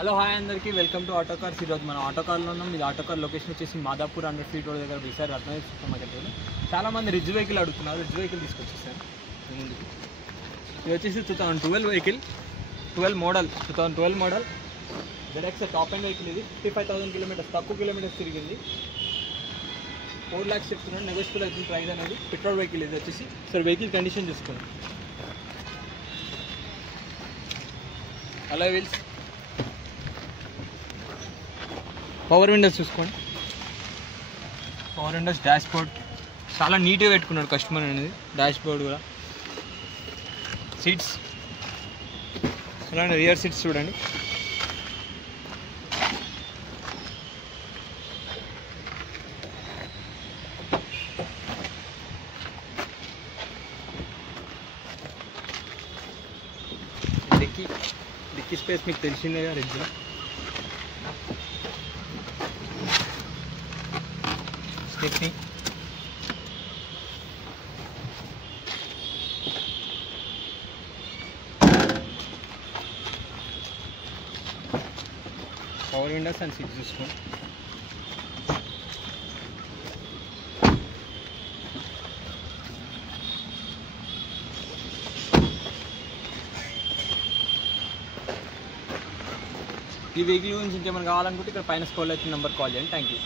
Hello hi అందరికీ welcome to auto cars. ఈరోజు మనం ఆటో కార్లో ఉన్నాం. ఇది ఆటో కార్ లొకేషన్ వచ్చేసి మాదాపూర్ 100 ఫీట్ రోడ్ దగ్గర విసార్ రత్నవేల్ సూపర్ మార్కెట్లో. చాలామంది రిజ్ వెహికల్ అడుగుతున్నారు. రిజ్ వెహికల్ తీసుకొచ్చేసాను ముందుకు. ఇది వచ్చేసి 2012 vehicle, 2012 model ZX top and vehicle. ఇది 55,000 కిలోమీటర్స్, తక్కువ కిలోమీటర్స్ తిరిగింది. 4 lakhs చెప్తున్నాను, నెగోషియబుల్ అవుతుంది ప్రైస్ అనేది. పెట్రోల్ వెహికల్ ఇది వచ్చేసి. సార్ వెహికల్ కండిషన్ చూసుకోండి. అలా వీల్స్, పవర్ విండోస్ చూసుకోండి. పవర్ విండోస్, డాష్ బోర్డ్ చాలా నీట్గా పెట్టుకున్నాడు కస్టమర్ అనేది. డాష్ బోర్డ్ కూడా, సీట్స్ అలానే రియర్ సీట్స్ చూడండి. డిక్కీ స్పేస్ మీకు తెలిసిందే కదా, రిడ్జ్లో. Stepney, power windows and seats చూసుకోండి. ఈ వెహికల్ గురించి ఇంకేమైనా కావాలనుకుంటే ఇక్కడ పైన స్క్రోల్ అవుతున్న నెంబర్ కాల్ చేయండి. Thank you.